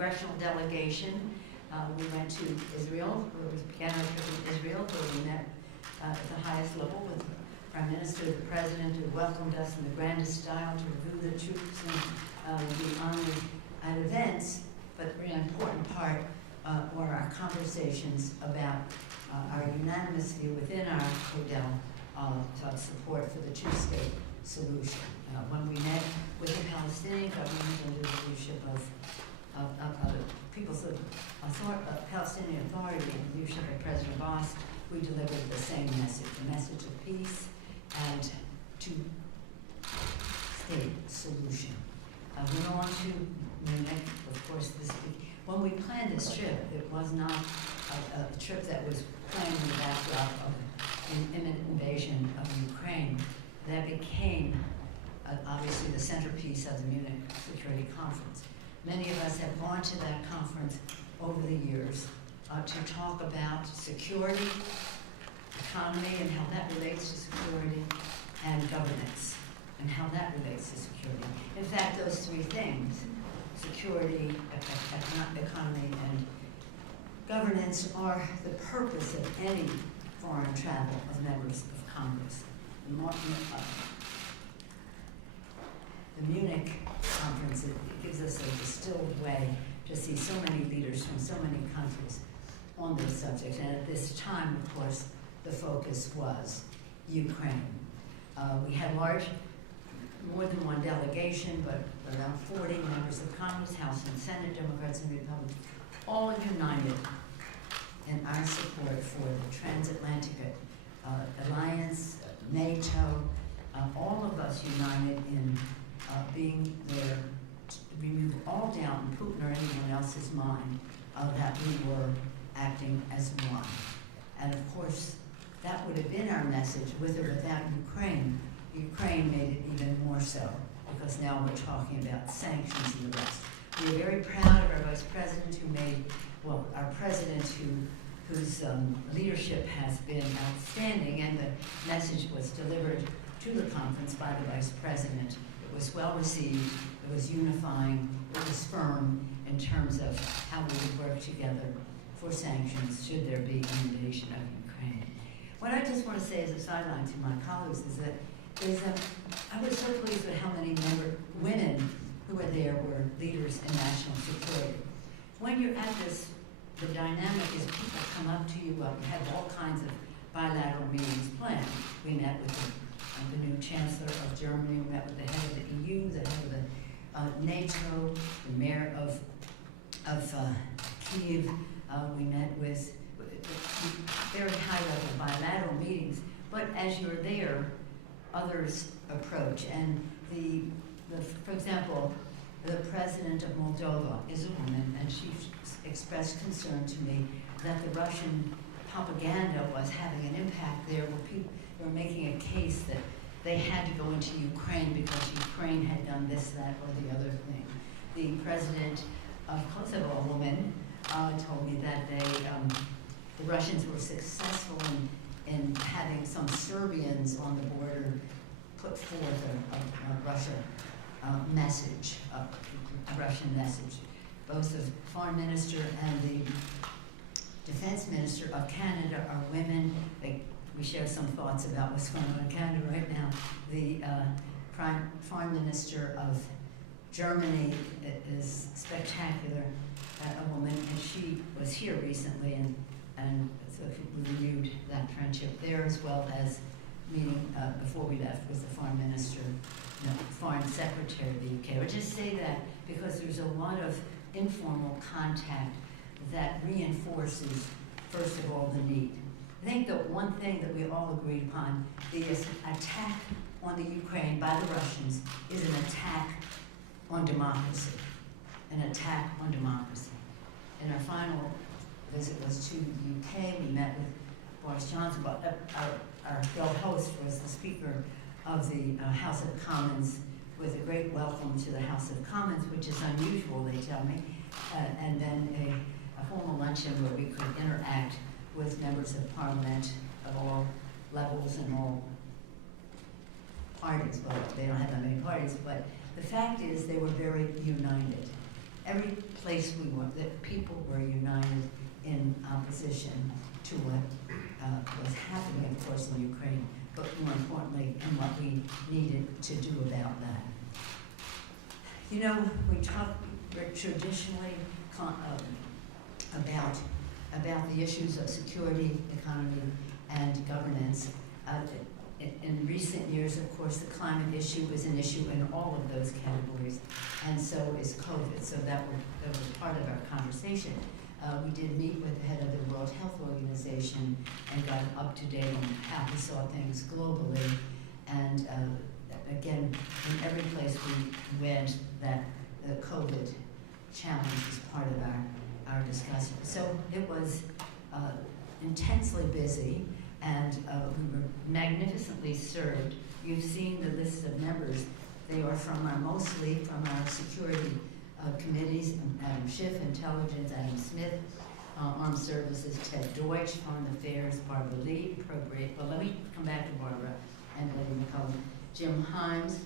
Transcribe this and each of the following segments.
congressional delegation. We went to Israel, where we began our trip in Israel, where we met at the highest level with the Prime Minister, the President, who welcomed us in the grandest style to review the troops and be honored at events. But a really important part were our conversations about our unanimous view within our Hodel of support for the two-state solution. When we met with the Palestinian government under the leadership of Palestinian Authority and the leadership of President Abbas, we delivered the same message, a message of peace and two-state solution. We went on to Munich, of course, this week. When we planned this trip, it was not a trip that was planned in the backdrop of an imminent invasion of Ukraine. That became obviously the centerpiece of the Munich Security Conference. Many of us have gone to that conference over the years to talk about security, economy, and how that relates to security, and governance, and how that relates to security. In fact, those three things, security, economy, and governance, are the purpose of any foreign travel of members of Congress. The Munich conference, it gives us a distilled way to see so many leaders from so many countries on this subject. And at this time, of course, the focus was Ukraine. We had more than one delegation, but around 40 members of Congress, House and Senate, Democrats and Republicans, all united in our support for the transatlantic alliance, NATO, all of us united in being there to remove all doubt in Putin or anyone else's mind that we were acting as one. And of course, that would have been our message with or without Ukraine. Ukraine made it even more so, because now we're talking about sanctions and the rest. We're very proud of our Vice President our President whose leadership has been outstanding, and the message was delivered to the conference by the Vice President. It was well received, it was unifying, it was firm in terms of how we would work together for sanctions should there be an invasion of Ukraine. What I just want to say as a sideline to my colleagues is that I was so pleased with how many women who were there were leaders in national security. When you're at this, the dynamic is people come up to you, we have all kinds of bilateral meetings planned. We met with the new Chancellor of Germany, we met with the head of the EU, the head of the NATO, the mayor of Kyiv. We met with very high-level bilateral meetings. But as you're there, others approach. And for example, the president of Moldova is a woman, and she expressed concern to me that the Russian propaganda was having an impact there, where people were making a case that they had to go into Ukraine because Ukraine had done this, that, or the other thing. The president of Kosovo, a woman, told me that the Russians were successful in having some Serbians on the border put forth a Russian message. Both the foreign minister and the defense minister of Canada are women. We share some thoughts about what's going on in Canada right now. The foreign minister of Germany is spectacular, a woman, and she was here recently, and so we renewed that friendship there, as well as meeting before we left with the foreign minister, foreign secretary of the UK. I would just say that because there's a lot of informal contact that reinforces, first of all, the need. I think the one thing that we all agreed upon, the attack on the Ukraine by the Russians is an attack on democracy, an attack on democracy. And our final visit was to the UK. We met with Boris Johnson, but our host was the Speaker of the House of Commons, with a great welcome to the House of Commons, which is unusual, they tell me, and then a formal luncheon where we could interact with members of Parliament of all levels and all parties. Well, they don't have that many parties, but the fact is they were very united. every place we went, that people were united in opposition to what was happening, of course, in Ukraine, but more importantly, in what we needed to do about that. You know, we talk traditionally about the issues of security, economy, and governance. In recent years, of course, the climate issue was an issue in all of those categories, and so is COVID. So that was part of our conversation. We did meet with the head of the World Health Organization and got up to date on how we saw things globally. And again, in every place we went, that the COVID challenge is part of our discussion. So it was intensely busy, and we were magnificently served. You've seen the list of members. They are mostly from our security committees: Adam Schiff, Intelligence; Adam Smith, Armed Services; Ted Deutsch, Foreign Affairs; Barbara Lee, Appropriate. Well, let me come back to Barbara and Betty McCollum. Jim Himes,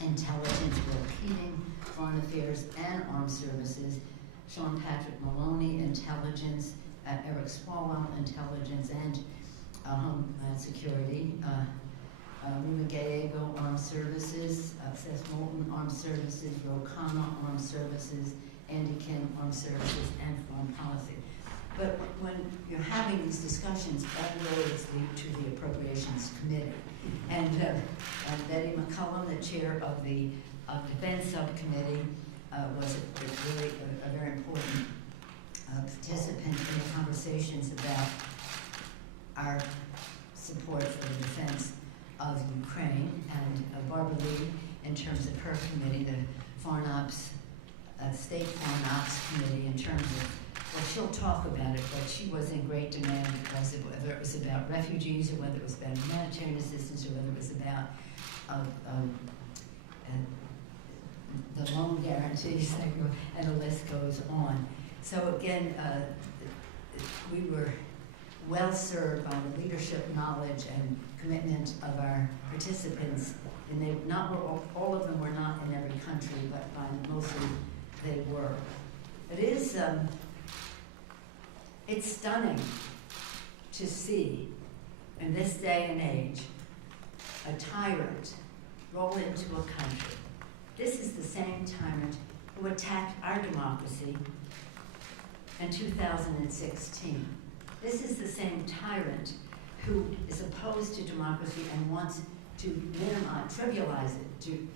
Intelligence; Bill Keating, Foreign Affairs and Armed Services; Sean Patrick Maloney, Intelligence; Eric Swalwell, Intelligence and Homeland Security; Runa Gallego, Armed Services; Seth Moulton, Armed Services; Ro Khanna, Armed Services; Andy Kim, Armed Services, and Foreign Policy. But when you're having these discussions, that relates to the Appropriations Committee. And Betty McCollum, the chair of the Defense Subcommittee, was really a very important participant in the conversations about our support for the defense of Ukraine, and Barbara Lee, in terms of her committee, the Foreign Ops, State Foreign Ops Committee, in terms of, well, she'll talk about it, but she was in great demand because of whether it was about refugees or whether it was about humanitarian assistance or whether it was about the loan guarantees, and the list goes on. So again, we were well served by the leadership, knowledge, and commitment of our participants. And all of them were not in every country, but mostly they were. It's stunning to see, in this day and age, a tyrant roll into a country. This is the same tyrant who attacked our democracy in 2016. This is the same tyrant who is opposed to democracy and wants to minimize, trivialize it, to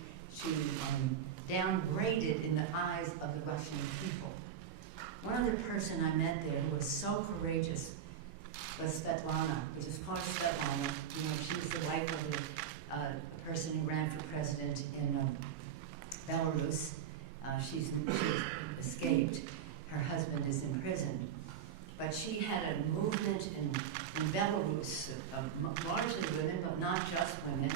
downgrade it in the eyes of the Russian people. One other person I met there who was so courageous was Svetlana. We just called her Svetlana. You know, she was the wife of a person who ran for president in Belarus. She's escaped. Her husband is in prison. But she had a movement in Belarus, largely women, but not just women.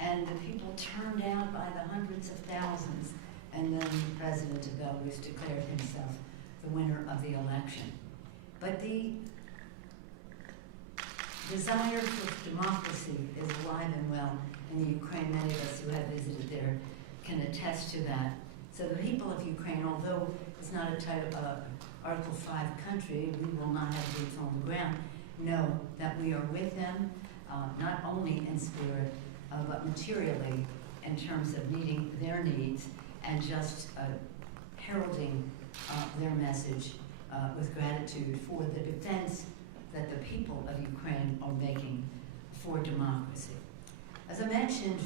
And the people turned out by the hundreds of thousands. And then the president of Belarus declared himself the winner of the election. But the desire for democracy is alive and well in the Ukraine. Many of us who have visited there can attest to that. So the people of Ukraine, although it's not a Article 5 country, we will not have boots on the ground, know that we are with them, not only in spirit, but materially in terms of meeting their needs and just heralding their message with gratitude for the defense that the people of Ukraine are making for democracy. As I mentioned,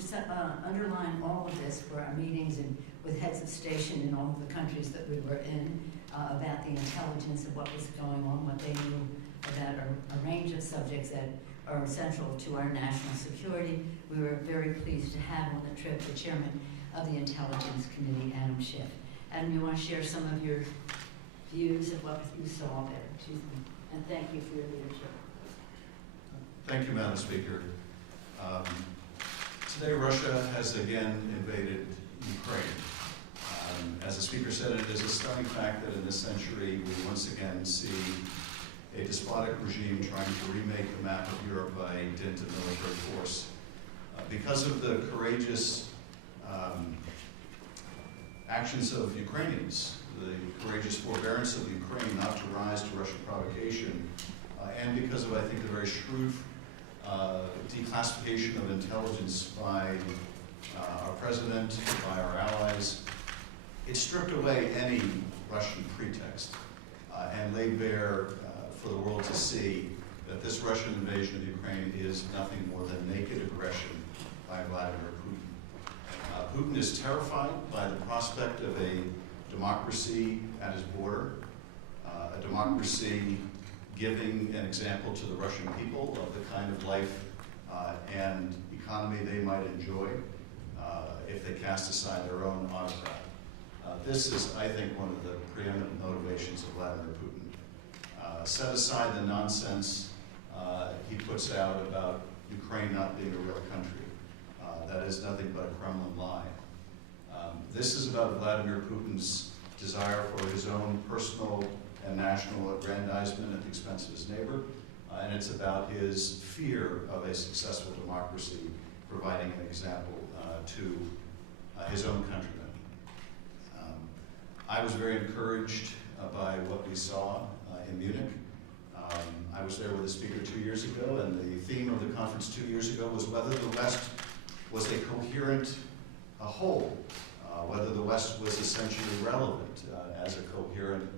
underlying all of this were our meetings with heads of station in all of the countries that we were in about the intelligence of what was going on, what they knew about a range of subjects that are central to our national security. We were very pleased to have on the trip the chairman of the Intelligence Committee, Adam Schiff. Adam, you want to share some of your views of what you saw there? Excuse me. And thank you for your leadership. Thank you, Madam Speaker. Today, Russia has again invaded Ukraine. As the Speaker said, it is a stunning fact that in this century we once again see a despotic regime trying to remake the map of Europe by dint of military force. Because of the courageous actions of Ukrainians, the courageous forbearance of the Ukraine not to rise to Russian provocation, and because of, I think, the very shrewd declassification of intelligence by our president, by our allies. It stripped away any Russian pretext and laid bare for the world to see that this Russian invasion of Ukraine is nothing more than naked aggression by Vladimir Putin. Putin is terrified by the prospect of a democracy at his border, a democracy giving an example to the Russian people of the kind of life and economy they might enjoy if they cast aside their own autocrat. This is, I think, one of the preeminent motivations of Vladimir Putin. Set aside the nonsense he puts out about Ukraine not being a real country. That is nothing but a Kremlin lie. This is about Vladimir Putin's desire for his own personal and national aggrandizement at the expense of his neighbor, and it's about his fear of a successful democracy providing an example to his own countrymen. I was very encouraged by what we saw in Munich. I was there with the speaker 2 years ago, and the theme of the conference 2 years ago was whether the West was a coherent whole, whether the West was essentially relevant as a coherent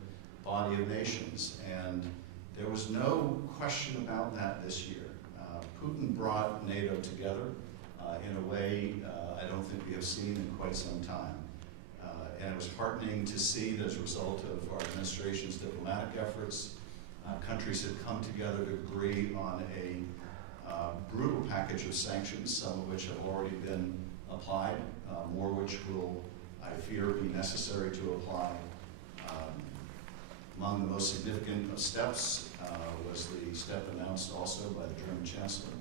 body of nations. And there was no question about that this year. Putin brought NATO together in a way I don't think we have seen in quite some time. And it was heartening to see that as a result of our administration's diplomatic efforts, countries had come together to agree on a brutal package of sanctions, some of which have already been applied, more which will, I fear, be necessary to apply. Among the most significant of steps was the step announced also by the German Chancellor.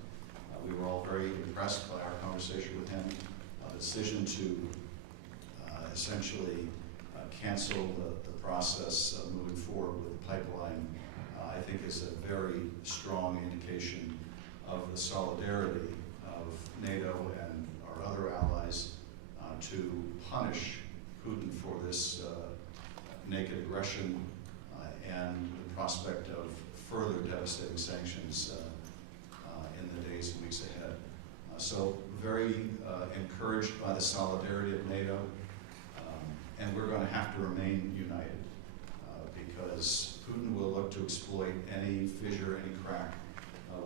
We were all very impressed by our conversation with him. The decision to essentially cancel the process of moving forward with the pipeline, I think is a very strong indication of the solidarity of NATO and our other allies to punish Putin for this naked aggression and the prospect of further devastating sanctions in the days and weeks ahead. So very encouraged by the solidarity of NATO, and we're going to have to remain united because Putin will look to exploit any fissure, any crack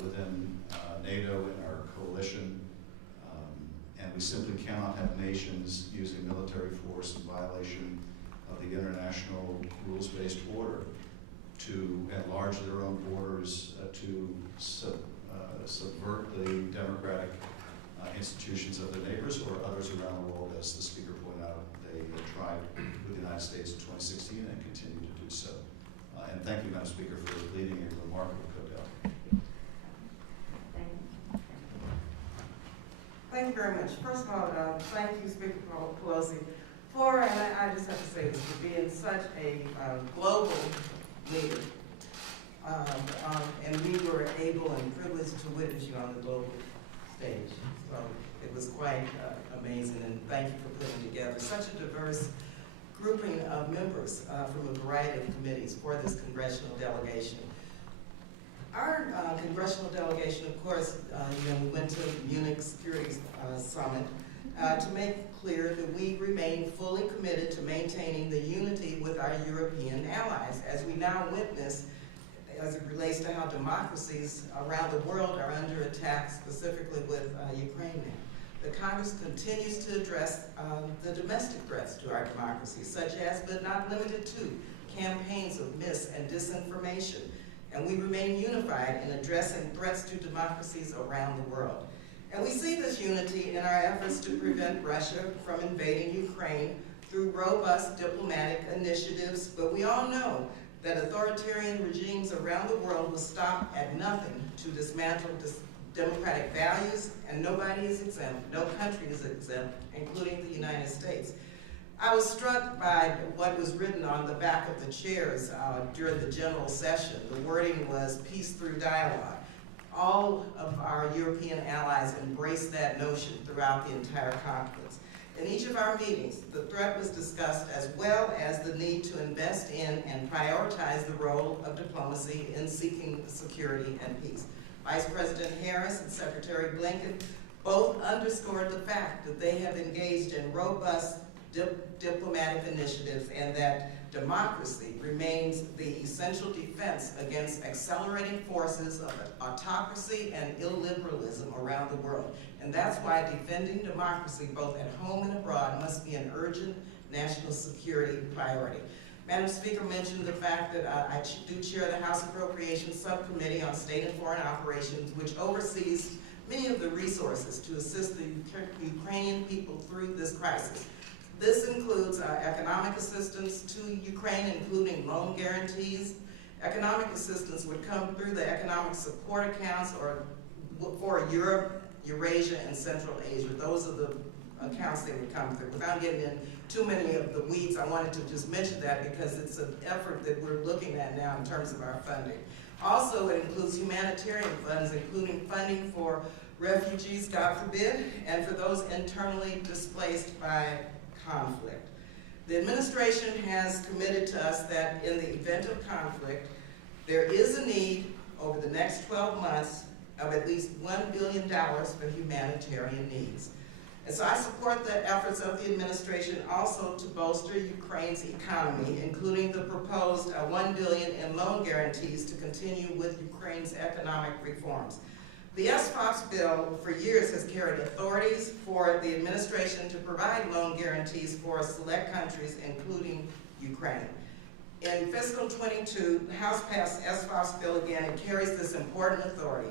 within NATO and our coalition, and we simply cannot have nations using military force in violation of the international rules-based order to enlarge their own borders, to subvert the democratic institutions of their neighbors or others around the world. As the speaker pointed out, they tried with the United States in 2016 and continue to do so. And thank you, Madam Speaker, for leading a remarkable cookout. Thank you very much. First of all, thank you, Speaker Pelosi, for, and I just have to say this, for being such a global leader. And we were able and privileged to witness you on the global stage. So it was quite amazing, and thank you for putting together such a diverse grouping of members from a variety of committees for this congressional delegation. Our congressional delegation, of course, we went to the Munich Security Summit to make clear that we remain fully committed to maintaining the unity with our European allies, as we now witness as it relates to how democracies around the world are under attack, specifically with Ukraine now. The Congress continues to address the domestic threats to our democracy, such as, but not limited to, campaigns of mis- and disinformation. And we remain unified in addressing threats to democracies around the world. And we see this unity in our efforts to prevent Russia from invading Ukraine through robust diplomatic initiatives, but we all know that authoritarian regimes around the world will stop at nothing to dismantle democratic values, and nobody is exempt, no country is exempt, including the United States. I was struck by what was written on the back of the chairs during the general session. The wording was peace through dialogue. All of our European allies embraced that notion throughout the entire conference. In each of our meetings, the threat was discussed as well as the need to invest in and prioritize the role of diplomacy in seeking security and peace. Vice President Harris and Secretary Blinken both underscored the fact that they have engaged in robust diplomatic initiatives and that democracy remains the essential defense against accelerating forces of autocracy and illiberalism around the world. And that's why defending democracy, both at home and abroad, must be an urgent national security priority. Madam Speaker mentioned the fact that I do chair the House Appropriations Subcommittee on State and Foreign Operations, which oversees many of the resources to assist the Ukrainian people through this crisis. This includes economic assistance to Ukraine, including loan guarantees. Economic assistance would come through the economic support accounts or for Europe, Eurasia, and Central Asia. Those are the accounts they would come through. Without getting in too many of the weeds, I wanted to just mention that because it's an effort that we're looking at now in terms of our funding. Also, it includes humanitarian funds, including funding for refugees, God forbid, and for those internally displaced by conflict. The administration has committed to us that in the event of conflict, there is a need over the next 12 months of at least $1 billion for humanitarian needs. And so I support the efforts of the administration also to bolster Ukraine's economy, including the proposed $1 billion in loan guarantees to continue with Ukraine's economic reforms. The SFOX bill for years has carried authorities for the administration to provide loan guarantees for select countries, including Ukraine. In fiscal 22, the House passed SFOX bill again and carries this important authority.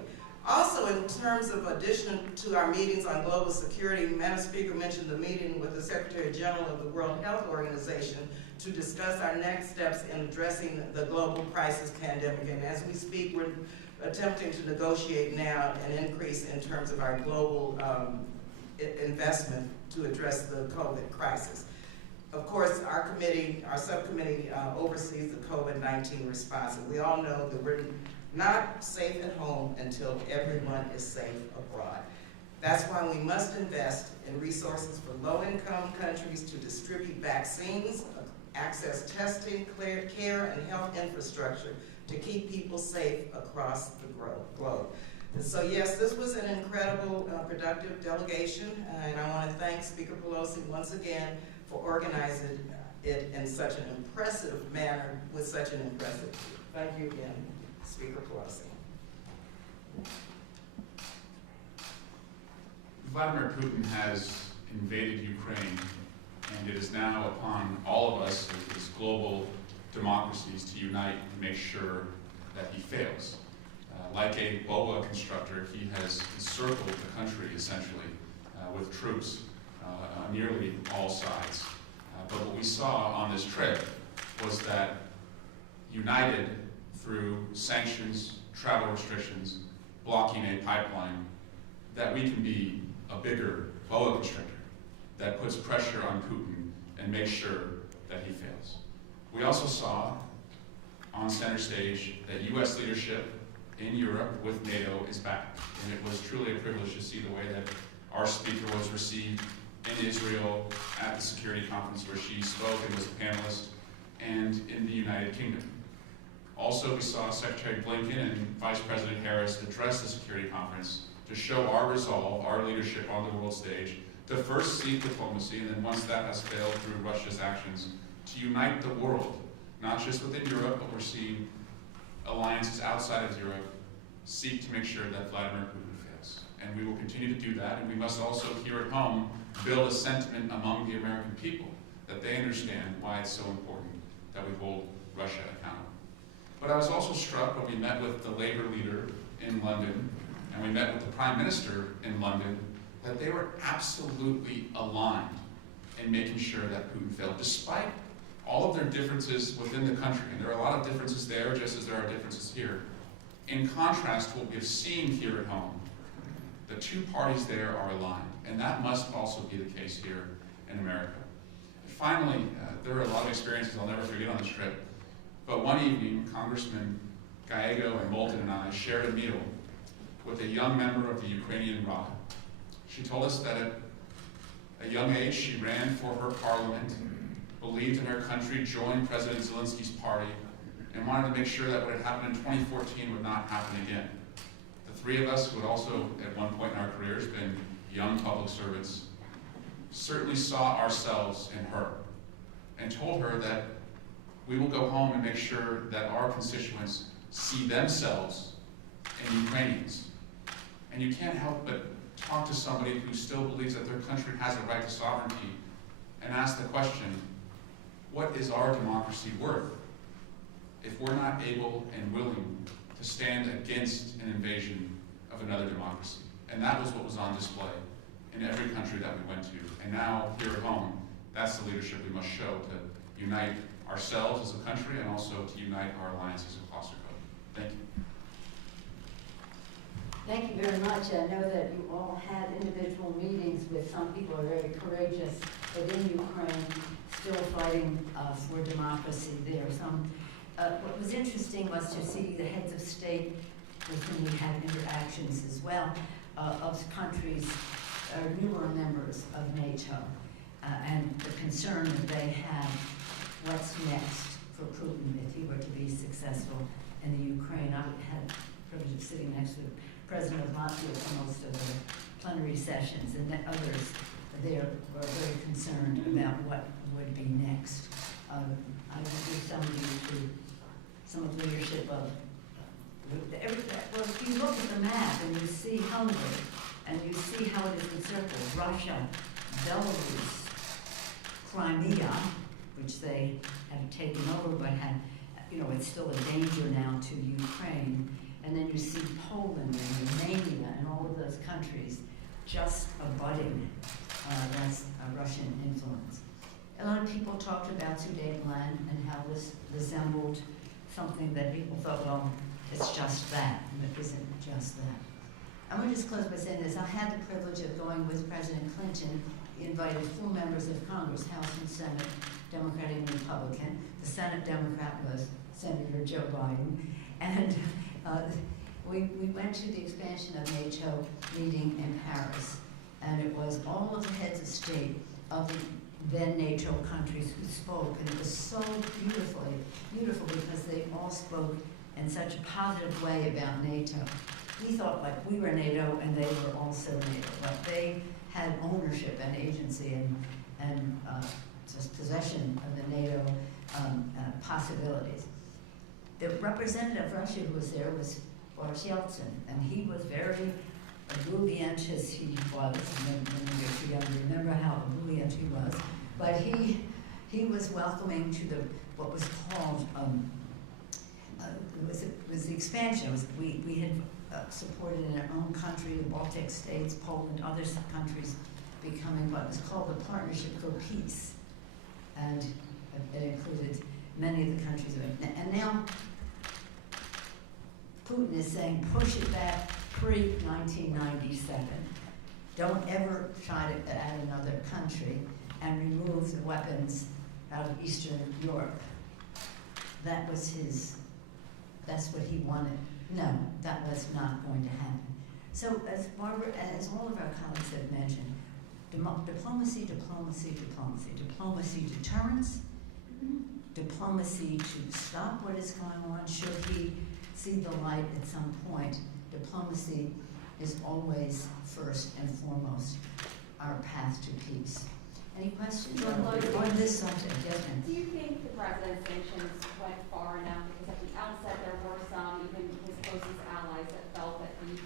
Also, in terms of addition to our meetings on global security, Madam Speaker mentioned the meeting with the Secretary General of the World Health Organization to discuss our next steps in addressing the global crisis pandemic. And as we speak, we're attempting to negotiate now an increase in terms of our global investment to address the COVID crisis. Of course, our subcommittee oversees the COVID-19 response, and we all know that we're not safe at home until everyone is safe abroad. That's why we must invest in resources for low-income countries to distribute vaccines, access testing, care, and health infrastructure to keep people safe across the globe. And so yes, this was an incredible, productive delegation, and I want to thank Speaker Pelosi once again for organizing it in such an impressive manner with such an impressive team. Thank you again, Speaker Pelosi. Vladimir Putin has invaded Ukraine, and it is now upon all of us as global democracies to unite and make sure that he fails. Like a boa constructor, he has encircled the country, essentially, with troops on nearly all sides. But what we saw on this trip was that united through sanctions, travel restrictions, blocking a pipeline, that we can be a bigger boa constrictor that puts pressure on Putin and makes sure that he fails. We also saw on center stage that U.S. leadership in Europe with NATO is back. And it was truly a privilege to see the way that our speaker was received in Israel at the security conference where she spoke and was a panelist, and in the United Kingdom. Also, we saw Secretary Blinken and Vice President Harris address the security conference to show our resolve, our leadership on the world stage, to first seek diplomacy, and then once that has failed through Russia's actions, to unite the world, not just within Europe, but we're seeing alliances outside of Europe seek to make sure that Vladimir Putin fails. And we will continue to do that, and we must also, here at home, build a sentiment among the American people that they understand why it's so important that we hold Russia accountable. But I was also struck when we met with the labor leader in London, and we met with the Prime Minister in London, that they were absolutely aligned in making sure that Putin failed, despite all of their differences within the country. And there are a lot of differences there, just as there are differences here. In contrast to what we have seen here at home, the two parties there are aligned, and that must also be the case here in America. Finally, there are a lot of experiences I'll never forget on this trip, but one evening, Congressman Gallego and Moulton and I shared a meal with a young member of the Ukrainian Rada. She told us that At a young age, she ran for her parliament, believed in her country, joined President Zelensky's party, and wanted to make sure that what had happened in 2014 would not happen again. The three of us, who had also at one point in our careers been young public servants, certainly saw ourselves in her and told her that we will go home and make sure that our constituents see themselves in Ukrainians. And you can't help but talk to somebody who still believes that their country has a right to sovereignty and ask the question, what is our democracy worth if we're not able and willing to stand against an invasion of another democracy? And that was what was on display in every country that we went to. And now, here at home, that's the leadership we must show to unite ourselves as a country and also to unite our alliances across the globe. Thank you. Thank you very much. I know that you all had individual meetings with some people who are very courageous, but in Ukraine, still fighting for democracy there. What was interesting was to see the heads of state with whom we had interactions as well, of countries, newer members of NATO, and the concern that they have, what's next for Putin if he were to be successful in the Ukraine. I had the privilege of sitting next to the President of Latvia for most of the plenary sessions, and that others there were very concerned about what would be next. I introduced some of you to some of the leadership of well, if you look at the map and you see Hungary, and you see how it is encircled, Russia, Belarus, Crimea, which they have taken over but had, it's still a danger now to Ukraine. And then you see Poland and Romania and all of those countries just abutting that's Russian influence. A lot of people talked about Sudetenland and how this resembled something that people thought, well, it's just that, and it isn't just that. I'm going to just close by saying this. I had the privilege of going with President Clinton. He invited 4 members of Congress, House and Senate, Democratic and Republican. The Senate Democrat was Senator Joe Biden. And we went to the expansion of NATO meeting in Paris. And it was all of the heads of state of the then NATO countries who spoke. And it was so beautiful because they all spoke in such a positive way about NATO. We thought like we were NATO and they were also NATO, but they had ownership and agency and just possession of the NATO possibilities. The representative of Russia who was there was Boris Yeltsin, and he was very ebullient as he was. When you're too young to remember how ebullient he was, but he was welcoming to what was called it was the expansion. We had supported in our own country, the Baltic states, Poland, other countries becoming what was called the Partnership for Peace. And it included many of the countries. And now Putin is saying, push it back pre-1997. Don't ever try to add another country and remove the weapons out of Eastern Europe. That's what he wanted. No, that was not going to happen. So as Barbara, as all of our colleagues have mentioned, diplomacy, deterrence, diplomacy to stop what is going on, should he see the light at some point. Diplomacy is always first and foremost our path to peace. Any questions on this subject? Yes, ma'am. Do you think the president's sanctions went far enough? Because at the outset there were some, even his closest allies, that felt that he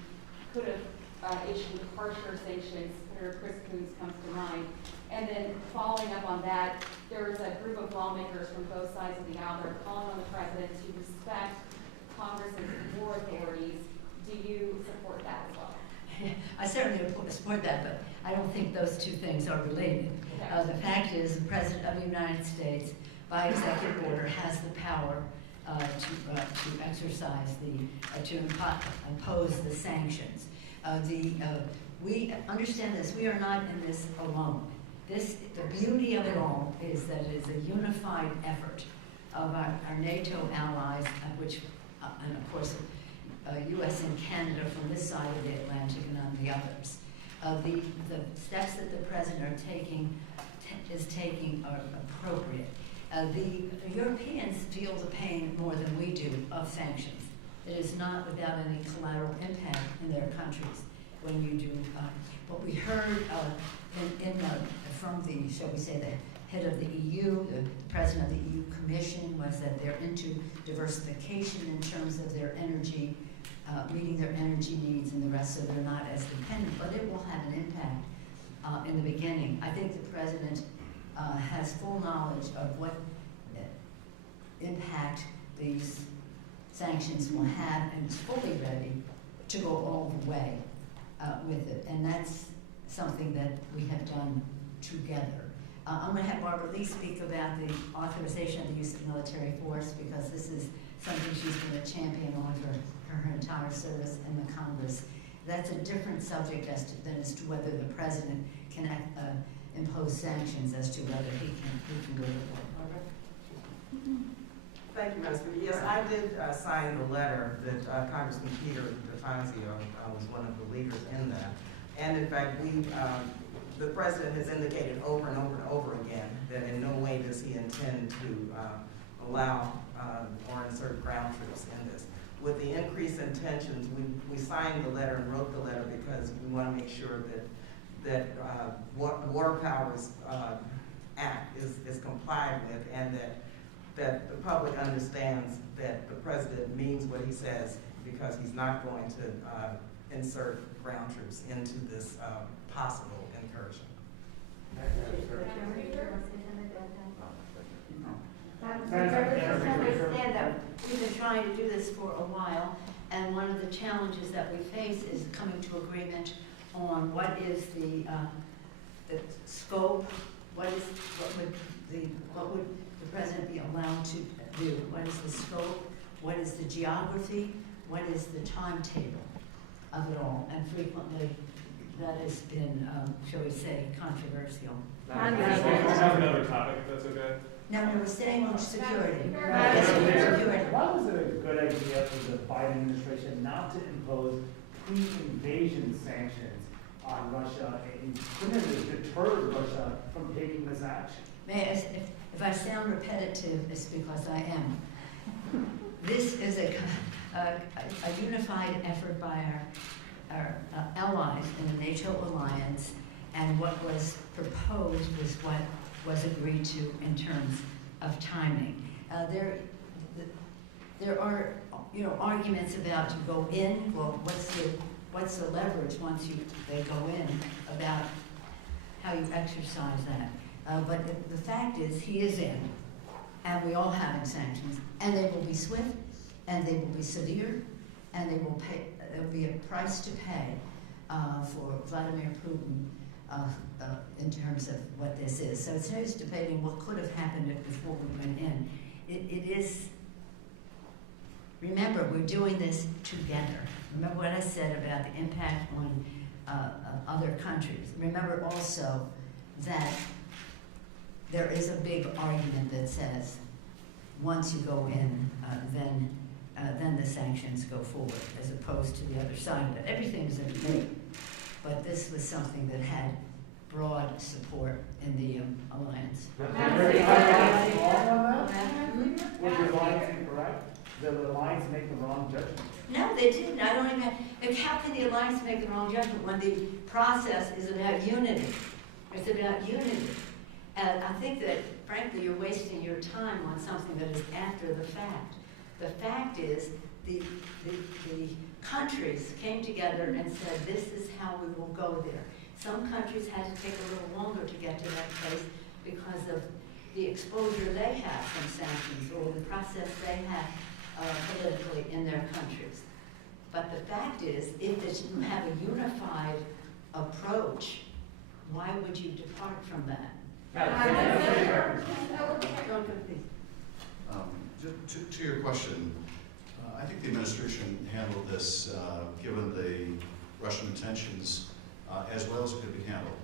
could have issued harsher sanctions. Senator Chris Coons comes to mind. And then following up on that, there is a group of lawmakers from both sides of the aisle that are calling on the president to respect Congress's war authorities. Do you support that as well? I certainly support that, but I don't think those two things are related. Okay. The fact is, the President of the United States, by executive order, has the power to exercise to impose the sanctions. We understand this. We are not in this alone. The beauty of it all is that it is a unified effort of our NATO allies, which, and of course, U.S. and Canada from this side of the Atlantic and on the others. The steps that the president is taking are appropriate. The Europeans feel the pain more than we do of sanctions. It is not without any collateral impact in their countries when you do. What we heard from the, shall we say, the head of the EU, the president of the EU Commission, was that they're into diversification in terms of their energy, meeting their energy needs and the rest, so they're not as dependent, but it will have an impact in the beginning. I think the president has full knowledge of what impact these sanctions will have, and is fully ready to go all the way with it. And that's something that we have done together. I'm going to have Barbara Lee speak about the authorization of the use of military force, because this is something she's been a champion on for her entire service in the Congress. That's a different subject as to whether the president can impose sanctions, as to whether he can go to war. Barbara? Thank you, Madam Speaker. Yes, I did sign the letter that Congressman Peter DeFazio was one of the leaders in that. And in fact, the president has indicated over and over and over again that in no way does he intend to allow or insert ground troops in this. With the increase in tensions, we signed the letter and wrote the letter because we want to make sure that the Water Powers Act is complied with, and that the public understands that the president means what he says, because he's not going to insert ground troops into this possible incursion. Understand that we've been trying to do this for a while, and one of the challenges that we face is coming to agreement on what is the scope, what would the president be allowed to do, what is the scope, what is the geography, what is the timetable of it all, and frequently that has been, shall we say, controversial. That's another topic, if that's okay. Now, we're staying on security. Security. Why was it a good idea for the Biden administration not to impose pre-invasion sanctions on Russia and deter Russia from taking this action? If I sound repetitive, it's because I am. This is a unified effort by our allies in the NATO alliance, and what was proposed was what was agreed to in terms of timing. There are, arguments about to go in. Well, what's the leverage once they go in, about how you exercise that. But the fact is, he is in, and we all have in sanctions, and they will be swift, and they will be severe, and there will be a price to pay for Vladimir Putin in terms of what this is. So it's no use debating what could have happened before we went in. It is, remember, we're doing this together. Remember what I said about the impact on other countries. Remember also that there is a big argument that says once you go in, then the sanctions go forward, as opposed to the other side of it. Everything's in debate, but this was something that had broad support in the alliance. Was the alliance incorrect? Did the alliance make the wrong judgment? No, they didn't. I don't even. How can the alliance make the wrong judgment when the process is about unity? It's about unity. And I think that, frankly, you're wasting your time on something that is after the fact. The fact is, the countries came together and said, this is how we will go there. Some countries had to take a little longer to get to that place because of the exposure they have from sanctions, or the process they have politically in their countries. But the fact is, if you have a unified approach, why would you depart from that? To your question, I think the administration handled this, given the Russian intentions, as well as it could be handled.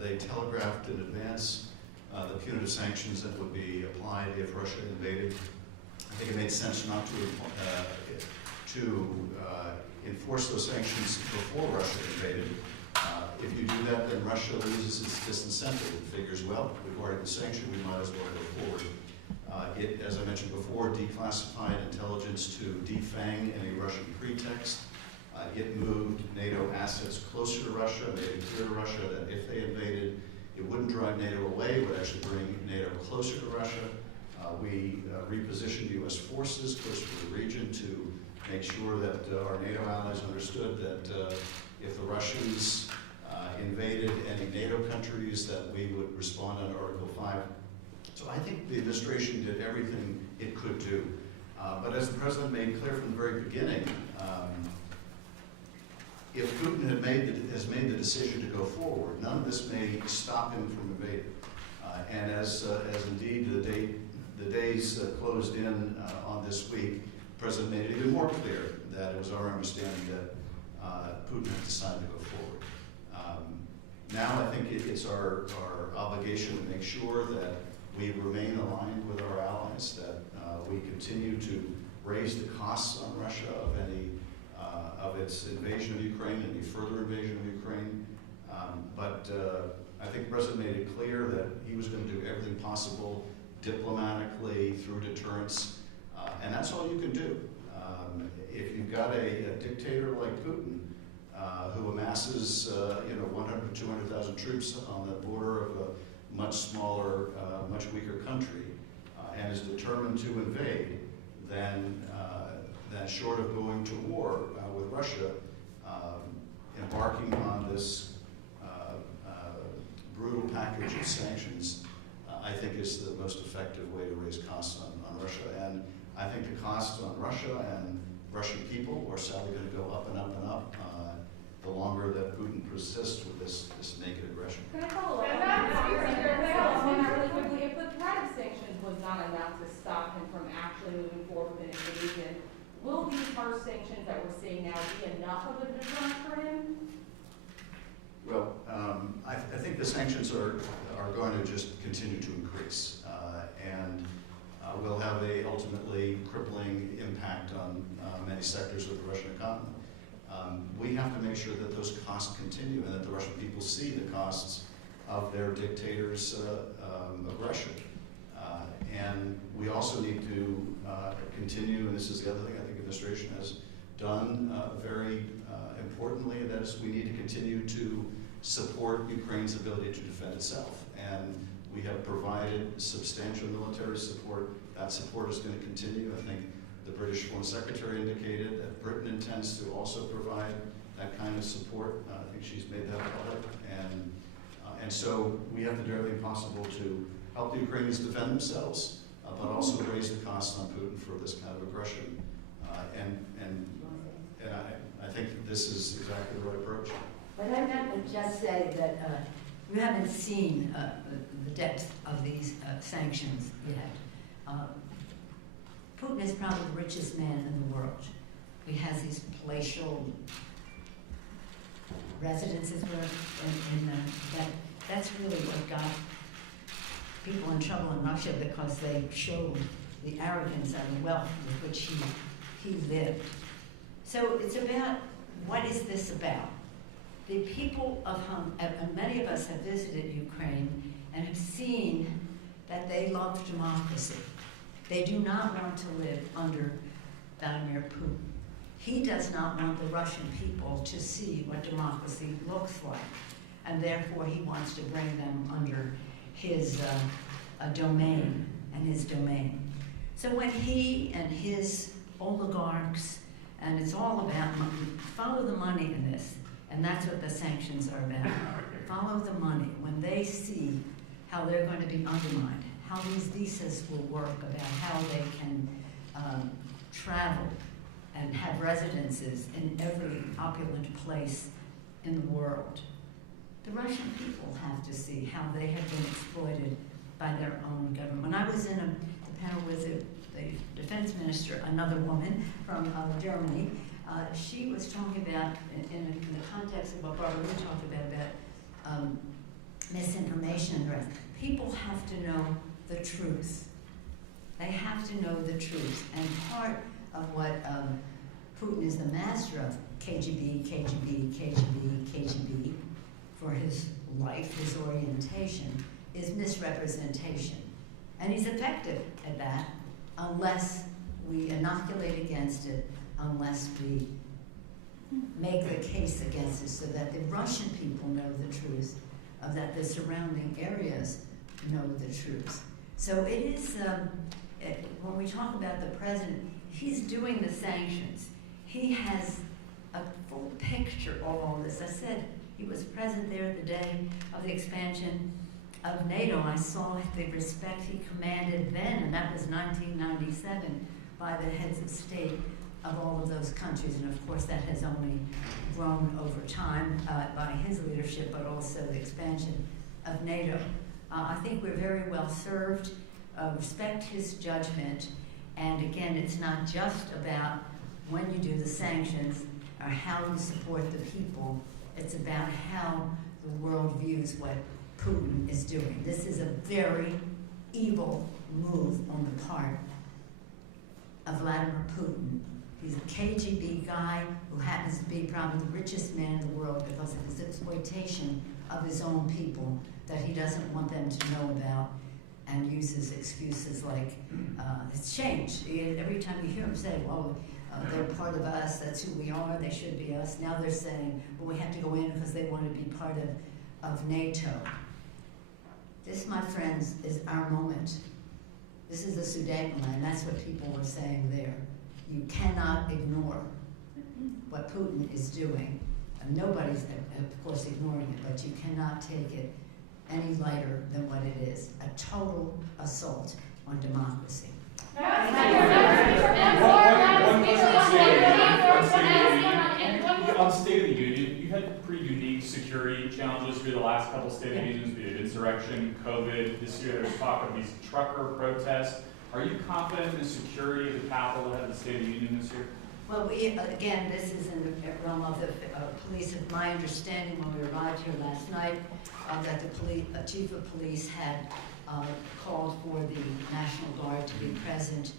They telegraphed in advance the punitive sanctions that would be applied if Russia invaded. I think it made sense not to enforce those sanctions before Russia invaded. If you do that, then Russia loses its disincentive. It figures, well, we've already been sanctioned, we might as well go forward. It, as I mentioned before, declassified intelligence to defang any Russian pretext. It moved NATO assets closer to Russia, made it clear to Russia that if they invaded, it wouldn't drive NATO away, it would actually bring NATO closer to Russia. We repositioned U.S. forces closer to the region to make sure that our NATO allies understood that if the Russians invaded any NATO countries, that we would respond under Article 5. So I think the administration did everything it could do. But as the president made clear from the very beginning, if Putin has made the decision to go forward, none of this may stop him from invading. And as indeed the days closed in on this week, the president made it even more clear that it was our understanding that Putin had decided to go forward. Now I think it's our obligation to make sure that we remain aligned with our allies, that we continue to raise the costs on Russia of any of its invasion of Ukraine, any further invasion of Ukraine. But I think the president made it clear that he was going to do everything possible diplomatically through deterrence, and that's all you can do. If you've got a dictator like Putin who amasses 100,000 to 200,000 troops on the border of a much smaller, much weaker country, and is determined to invade, then short of going to war with Russia, embarking on this brutal package of sanctions, I think is the most effective way to raise costs on Russia. And I think the costs on Russia and Russian people are sadly going to go up and up and up the longer that Putin persists with this naked aggression. Can I follow up on that? Really quickly? If the threat of sanctions was not enough to stop him from actually moving forward with an invasion, will these harsh sanctions that we're seeing now be enough of a deterrent for him? Well, I think the sanctions are going to just continue to increase, and will have a ultimately crippling impact on many sectors of the Russian economy. We have to make sure that those costs continue and that the Russian people see the costs of their dictators' aggression. And we also need to continue, and this is the other thing I think the administration has done very importantly, and that is we need to continue to support Ukraine's ability to defend itself. And we have provided substantial military support. That support is going to continue. I think the British Foreign Secretary indicated that Britain intends to also provide that kind of support. I think she's made that public. And so we have to do everything possible to help the Ukrainians defend themselves, but also raise the costs on Putin for this kind of aggression. And I think that this is exactly the right approach. But I would just say that you haven't seen the depth of these sanctions yet. Putin is probably the richest man in the world. He has these palatial residences that's really what got people in trouble in Russia, because they showed the arrogance and the wealth with which he lived. So it's about, what is this about? The people of and many of us have visited Ukraine and have seen that they love democracy. They do not want to live under Vladimir Putin. He does not want the Russian people to see what democracy looks like, and therefore he wants to bring them under his domain and his domain. So when he and his oligarchs, and it's all about money, follow the money in this, and that's what the sanctions are about. Follow the money. When they see how they're going to be undermined, how these visas will work, about how they can travel and have residences in every opulent place in the world. The Russian people have to see how they have been exploited by their own government. When I was in a panel with the defense minister, another woman from Germany, she was talking about, in the context of what Barbara Lou talked about misinformation. People have to know the truth. They have to know the truth. And part of what Putin is the master of, KGB, KGB, KGB, KGB, for his life, his orientation, is misrepresentation. And he's effective at that unless we inoculate against it, unless we make the case against it so that the Russian people know the truth, that the surrounding areas know the truth. So it is, when we talk about the president, he's doing the sanctions. He has a full picture of all this. I said he was present there the day of the expansion of NATO. I saw the respect he commanded then, and that was 1997, by the heads of state of all of those countries. And of course that has only grown over time by his leadership, but also the expansion of NATO. I think we're very well served. Respect his judgment. And again, it's not just about when you do the sanctions or how you support the people. It's about how the world views what Putin is doing. This is a very evil move on the part of Vladimir Putin. He's a KGB guy who happens to be probably the richest man in the world because of his exploitation of his own people that he doesn't want them to know about, and uses excuses like, it's changed. Every time you hear him say, well, they're part of us, that's who we are, they should be us. Now they're saying, well, we have to go in because they want to be part of NATO. This, my friends, is our moment. This is the Sudetenland. That's what people were saying there. You cannot ignore what Putin is doing. And nobody's, of course, ignoring it, but you cannot take it any lighter than what it is. A total assault on democracy. On State of the Union, you had pretty unique security challenges through the last couple State of the Unions. We had insurrection, COVID. This year there's talk of these trucker protests. Are you confident in the security of the Capitol ahead of the State of the Union this year? Well, again, this is in the realm of the police. It's my understanding when we arrived here last night that the chief of police had called for the National Guard to be present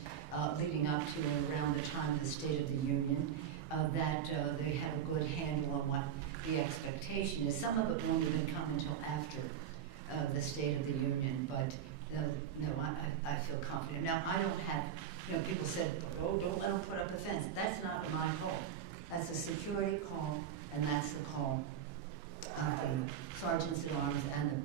leading up to and around the time of the State of the Union, that they have a good handle on what the expectation is. Some of it won't even come until after the State of the Union, but no, I feel confident. Now, I don't have, people said, oh, don't let them put up a fence. That's not my call. That's a security call, and that's the call of the sergeants at arms and the